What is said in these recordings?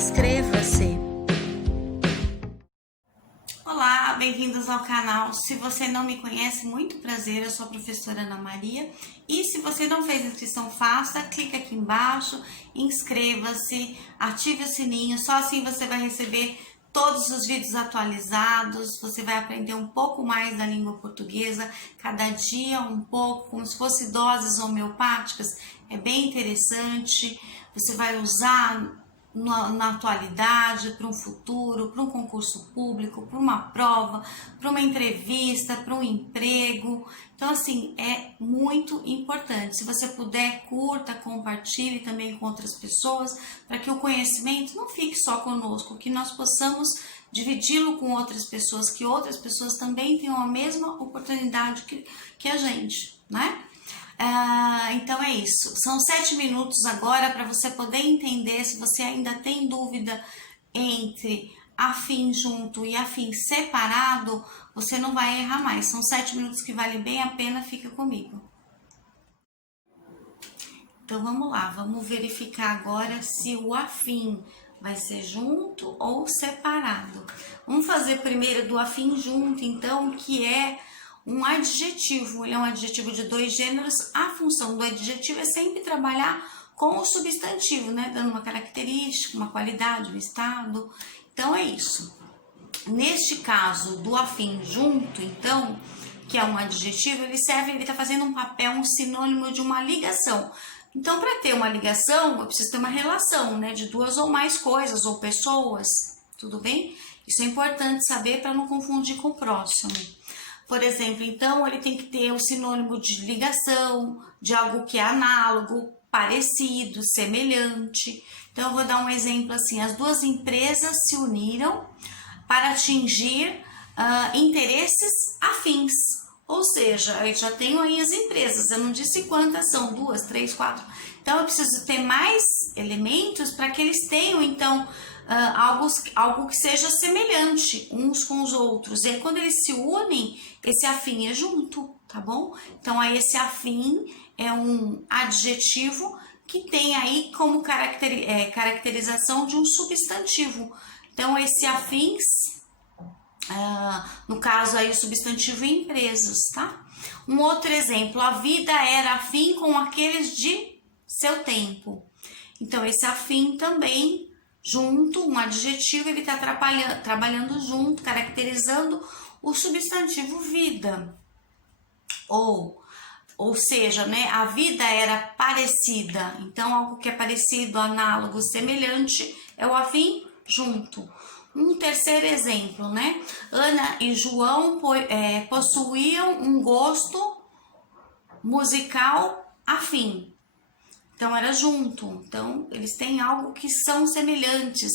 Inscreva-se! Olá, bem-vindos ao canal. Se você não me conhece, muito prazer, eu sou a professora Ana Maria. E se você não fez inscrição, faça, clica aqui embaixo, inscreva-se, ative o sininho, só assim você vai receber todos os vídeos atualizados, você vai aprender um pouco mais da língua portuguesa, cada dia um pouco, como se fosse doses homeopáticas, é bem interessante, você vai usar na atualidade, para um futuro, para um concurso público, para uma prova, para uma entrevista, para um emprego. Então, assim, é muito importante. Se você puder, curta, compartilhe também com outras pessoas, para que o conhecimento não fique só conosco, que nós possamos dividi-lo com outras pessoas, que outras pessoas também tenham a mesma oportunidade que a gente, né? Então é isso, são 7 minutos agora para você poder entender. Se você ainda tem dúvida entre afim junto e afim separado, você não vai errar mais. São 7 minutos que vale bem a pena, fica comigo. Então vamos lá, vamos verificar agora se o afim vai ser junto ou separado. Vamos fazer primeiro do afim junto, então, que é um adjetivo. Ele é um adjetivo de 2 gêneros. A função do adjetivo é sempre trabalhar com o substantivo, né? Dando uma característica, uma qualidade, um estado. Então, é isso. Neste caso do afim junto, então, que é um adjetivo, ele está fazendo um papel, um sinônimo de uma ligação. Então, para ter uma ligação, eu preciso ter uma relação, né? De 2 ou mais coisas ou pessoas, tudo bem? Isso é importante saber para não confundir com o próximo. Por exemplo, então, ele tem que ter o sinônimo de ligação, de algo que é análogo, parecido, semelhante. Então, eu vou dar um exemplo assim: as 2 empresas se uniram para atingir interesses afins. Ou seja, eu já tenho aí as empresas, eu não disse quantas são, 2, 3, 4. Então, eu preciso ter mais elementos para que eles tenham, então, algo que seja semelhante uns com os outros. E aí, quando eles se unem, esse afim é junto, tá bom? Então, aí esse afim é um adjetivo que tem aí como caracterização de um substantivo. Então, esse afins, no caso aí o substantivo empresas, tá? Um outro exemplo: a vida era afim com aqueles de seu tempo. Então, esse afim também junto, um adjetivo, ele está trabalhando junto, caracterizando o substantivo vida. Ou seja, né, a vida era parecida. Então, algo que é parecido, análogo, semelhante, é o afim junto. Um terceiro exemplo, né? Ana e João possuíam um gosto musical afim. Então, era junto. Então, eles têm algo que são semelhantes.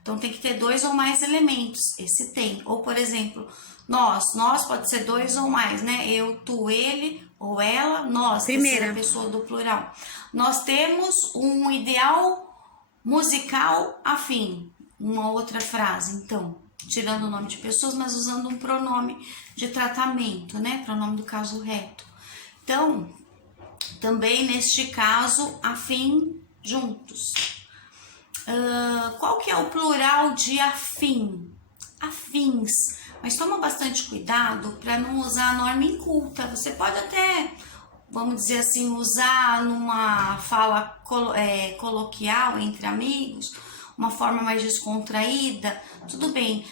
Então, tem que ter 2 ou mais elementos. Esse tem. Ou, por exemplo, nós pode ser 2 ou mais, né? Eu, tu, ele, ou ela, nós. Terceira pessoa do plural. Nós temos um ideal musical afim. Uma outra frase, então, tirando o nome de pessoas, mas usando um pronome de tratamento, né? Pronome do caso reto. Então, também neste caso, afim juntos. Qual que é o plural de afim? Afins. Mas toma bastante cuidado para não usar a norma inculta. Você pode até, vamos dizer assim, usar numa fala coloquial entre amigos, uma forma mais descontraída, tudo bem.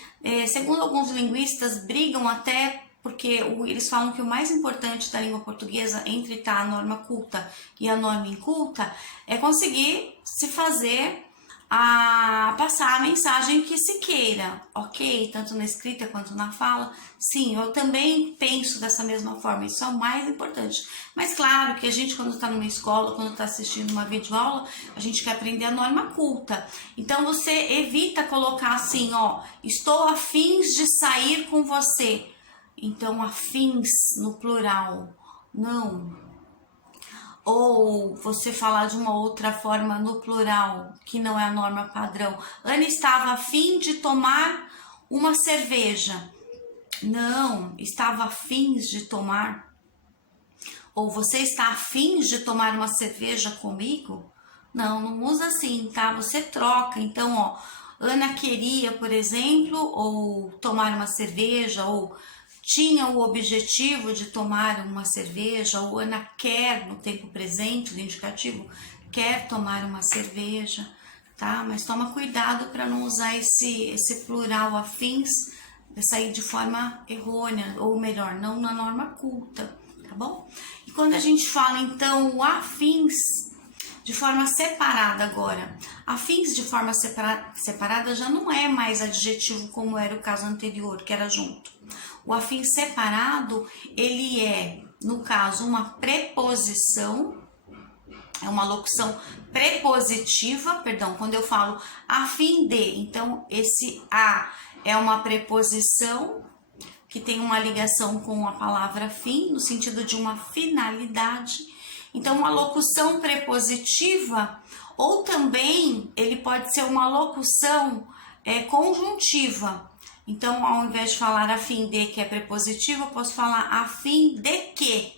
Segundo alguns linguistas, brigam até porque eles falam que o mais importante da língua portuguesa, entre a norma culta e a norma inculta, é conseguir se fazer passar a mensagem que se queira, ok? Tanto na escrita quanto na fala. Sim, eu também penso dessa mesma forma, isso é o mais importante. Mas claro que a gente, quando está numa escola, quando está assistindo uma videoaula, a gente quer aprender a norma culta. Então, você evita colocar assim, ó, estou a fins de sair com você. Então, afins no plural, não. Ou você falar de uma outra forma no plural, que não é a norma padrão. Ana estava a fim de tomar uma cerveja. Não, estava a fins de tomar. Ou você está a fim de tomar uma cerveja comigo? Não, não usa assim, tá? Você troca. Então, ó, Ana queria, por exemplo, ou tomar uma cerveja, ou tinha o objetivo de tomar uma cerveja, ou Ana quer, no tempo presente, do indicativo, quer tomar uma cerveja, tá? Mas toma cuidado para não usar esse plural afins, sair de forma errônea, ou melhor, não na norma culta, tá bom? E quando a gente fala, então, o afins de forma separada agora, afins de forma separada já não é mais adjetivo como era o caso anterior, que era junto. O afins separado, ele é, no caso, uma preposição, é uma locução prepositiva, perdão, quando eu falo a fim de, então esse a é uma preposição que tem uma ligação com a palavra fim, no sentido de uma finalidade. Então, uma locução prepositiva, ou também ele pode ser uma locução conjuntiva. Então, ao invés de falar a fim de, que é prepositiva, eu posso falar a fim de que.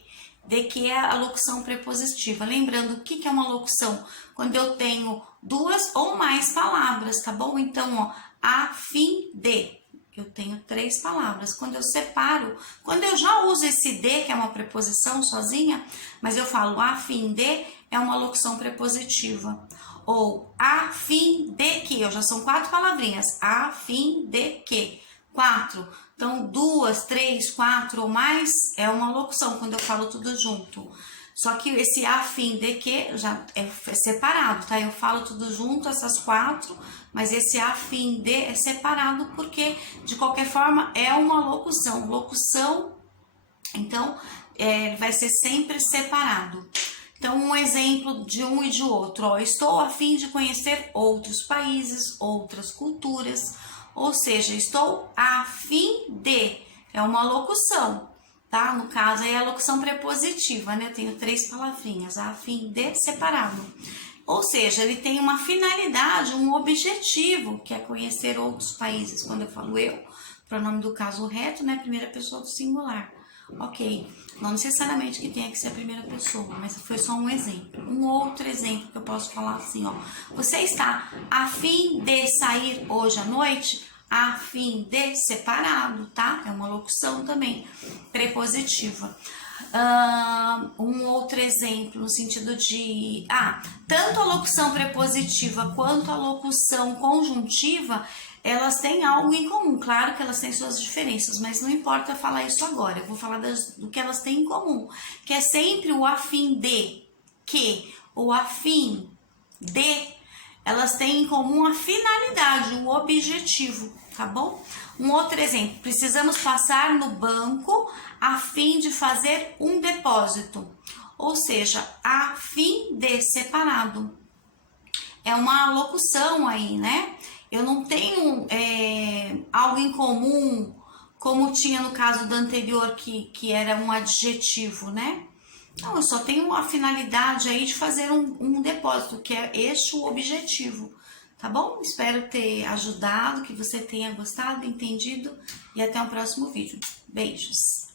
De que é a locução prepositiva. Lembrando, o que é uma locução? Quando eu tenho duas ou mais palavras, tá bom? Então, ó, a fim de. Eu tenho 3 palavras. Quando eu separo, quando eu já uso esse de, que é uma preposição sozinha, mas eu falo a fim de, é uma locução prepositiva. Ou a fim de que, já são 4 palavrinhas. A fim de que. 4. Então, 2, 3, 4 ou mais é uma locução quando eu falo tudo junto. Só que esse a fim de que já é separado, tá? Eu falo tudo junto, essas 4, mas esse a fim de é separado porque, de qualquer forma, é uma locução. Locução, então, vai ser sempre separado. Então, um exemplo de um e de outro. Ó, estou a fim de conhecer outros países, outras culturas. Ou seja, estou a fim de, é uma locução, tá? No caso, aí é a locução prepositiva, né? Eu tenho 3 palavrinhas, a fim de separado. Ou seja, ele tem uma finalidade, um objetivo, que é conhecer outros países. Quando eu falo eu, pronome do caso reto, né? Primeira pessoa do singular. Ok, não necessariamente que tenha que ser a primeira pessoa, mas foi só um exemplo. Um outro exemplo que eu posso falar assim, ó. Você está a fim de sair hoje à noite? A fim de separado, tá? É uma locução também prepositiva. Um outro exemplo no sentido de... tanto a locução prepositiva quanto a locução conjuntiva, elas têm algo em comum. Claro que elas têm suas diferenças, mas não importa falar isso agora. Eu vou falar do que elas têm em comum, que é sempre o a fim de, que, ou a fim de, elas têm em comum a finalidade, o objetivo, tá bom? Um outro exemplo, precisamos passar no banco a fim de fazer um depósito, ou seja, a fim de separado. É uma locução aí, né? Eu não tenho algo em comum, como tinha no caso do anterior, que era um adjetivo, né? Não, eu só tenho a finalidade aí de fazer um depósito, que é este o objetivo, tá bom? Espero ter ajudado, que você tenha gostado, entendido, e até o próximo vídeo. Beijos!